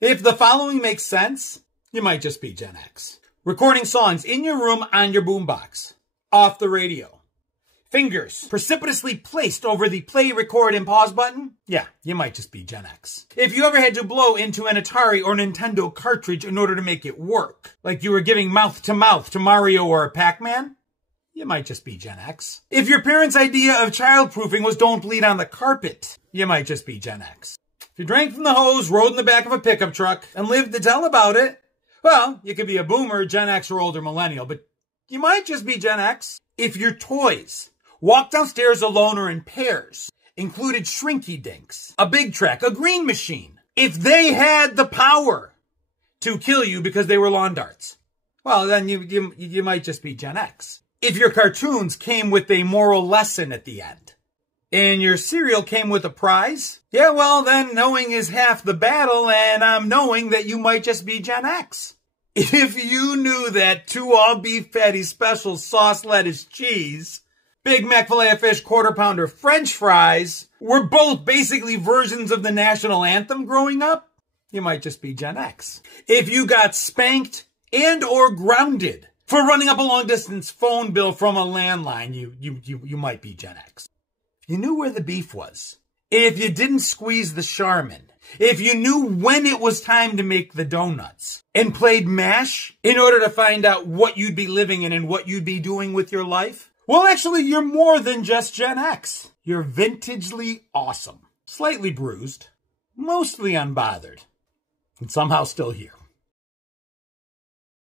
If the following makes sense, you might just be Gen X. Recording songs in your room on your boombox, off the radio. Fingers precipitously placed over the play, record, and pause button? Yeah, you might just be Gen X. If you ever had to blow into an Atari or Nintendo cartridge in order to make it work, like you were giving mouth to Mario or Pac-Man, you might just be Gen X. If your parents' idea of childproofing was don't bleed on the carpet, you might just be Gen X. If you drank from the hose, rode in the back of a pickup truck, and lived to tell about it, well, you could be a boomer, Gen X, or older millennial, but you might just be Gen X. If your toys walked downstairs alone or in pairs, included Shrinky Dinks, a Big Track, a Green Machine, if they had the power to kill you because they were lawn darts, well, then you might just be Gen X. If your cartoons came with a moral lesson at the end, and your cereal came with a prize, yeah, well, then knowing is half the battle, and I'm knowing that you might just be Gen X. If you knew that 2 all-beef patty special sauce, lettuce, cheese, Big Mac Filet-O-Fish, Quarter Pounder, French fries were both basically versions of the national anthem growing up, you might just be Gen X. If you got spanked and or grounded for running up a long-distance phone bill from a landline, you might be Gen X. You knew where the beef was. If you didn't squeeze the Charmin, if you knew when it was time to make the donuts, and played MASH in order to find out what you'd be living in and what you'd be doing with your life, well, actually, you're more than just Gen X. You're vintagely awesome. Slightly bruised, mostly unbothered, and somehow still here.